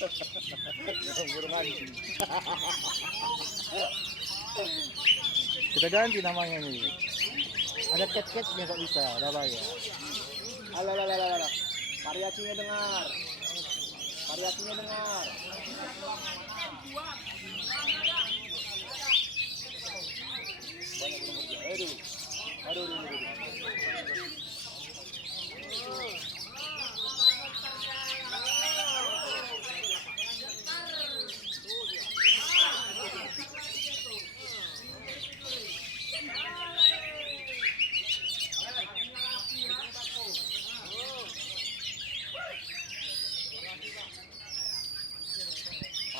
Burung anjing. Kita ganti namanya nih. Ada cat-catnya kok bisa, ada ya. Alah. Variasinya dengar. Variasinya dengar. Banyak burung kerja. Aduh.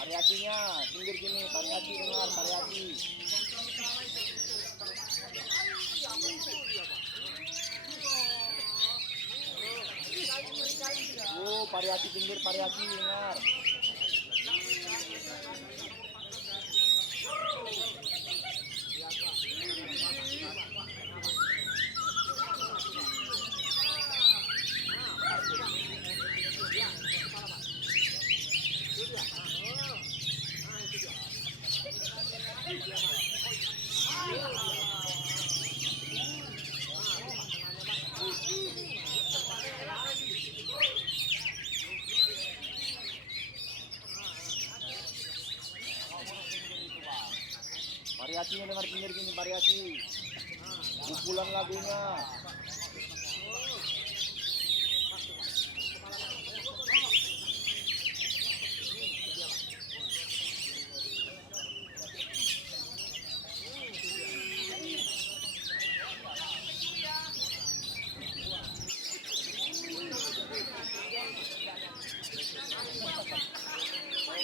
Variasinya, pinggir gini, variasi dengar, variasi. Variasi pinggir, variasi dengar. Variasinya dengar pinggir gini, variasi. Pukulan lagunya.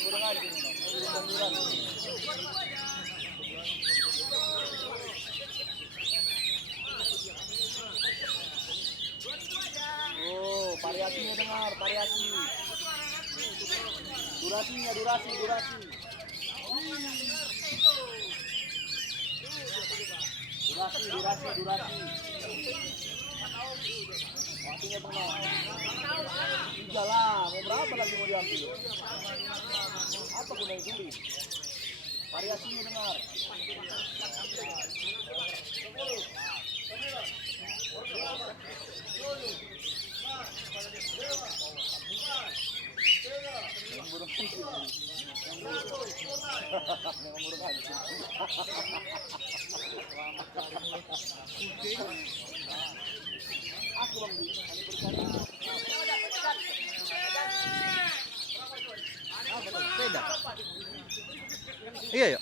Burung anjing, burung. Variasinya dengar, variasi. Durasinya, durasi. Durasi. Waktunya penuh. Jalan, mau berapa lagi mau diambil? Apa guna itu? Variasinya dengar. Burung anjing. Burung anjing. Aku bang di Beda. Iya ya.